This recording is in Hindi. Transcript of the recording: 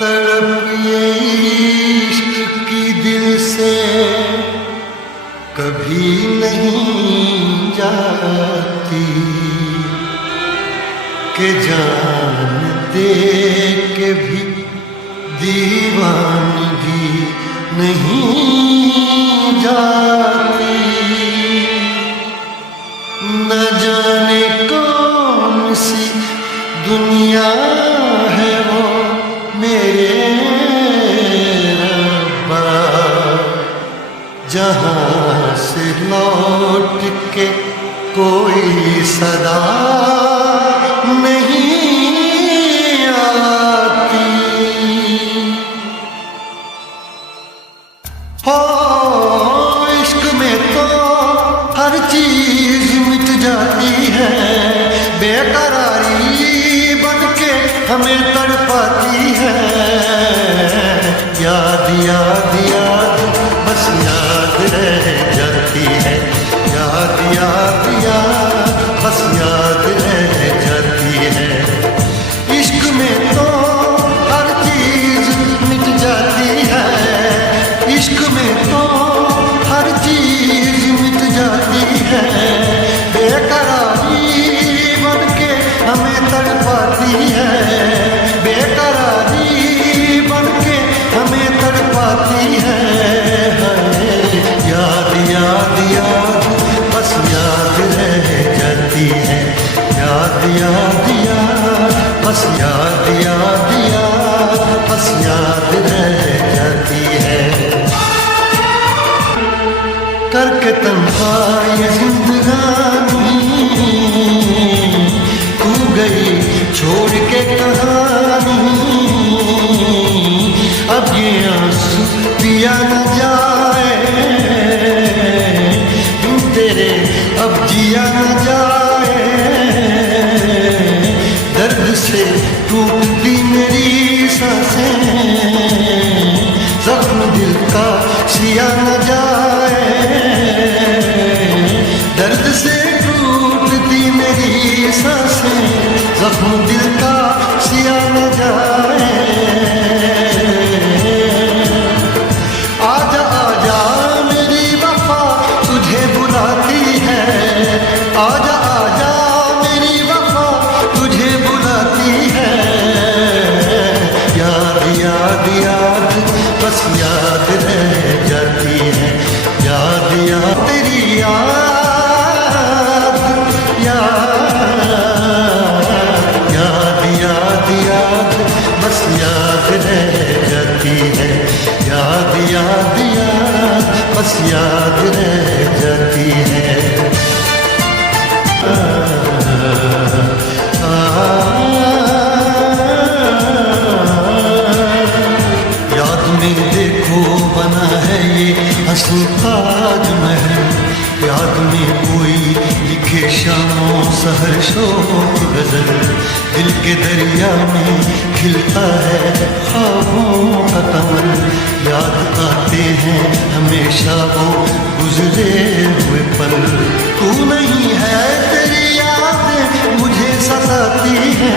तड़प ये इश्क की दिल से कभी नहीं जाती कि जान दे के भी दीवानगी नहीं जाती। न जाने कौन सी दुनिया है वो मेरे रब्बा, जहाँ से लौट के कोई सदा नहीं आती। हो इश्क में तो हर चीज मिट जाती है, बेकरारी बन के हमें तड़पाती है। याद याद याद बस याद रह जाती है, याद याद याद बस याद रह जाती है। इश्क में तो हर चीज मिट जाती है, इश्क में तो हर चीज मिट जाती है। बेकरारी बन के हमें तड़पाती है, बेकरारी बन के हमें तड़पाती है। याद याद याद बस याद रह जाती है, याद याद याद बस याद याद याद बस याद रह जाती है। करके तन्हा ये जिंदगानी तू गई छोड़ के कहानी, अब ये आंसू पिया न जाए बिन तेरे, अब जिया न जाए। दर्द से टूटती मेरी सांसें, जख्म दिल का सिया न जाए। दर्द से टूटती मेरी सांसें, जख्म दिल का सिया न जाए। आजा आजा मेरी वफा तुझे बुलाती है, आजा आजा मेरी वफा तुझे बुलाती है। याद याद याद बस याद रह जाती है, याद याद तेरी याद याद याद बस याद रह जाती है, याद याद याद बस याद रह जाती है। याद में देखो बना है ये हंसी ताजमहल, याद में कोई लिखे शामों सहर शोक गजल। दिल के दरिया में खिलता है ख्वाबों का कमल, याद आते हैं हमेशा वो गुजरे हुए पल। तू नहीं है तेरी याद मुझे सताती है,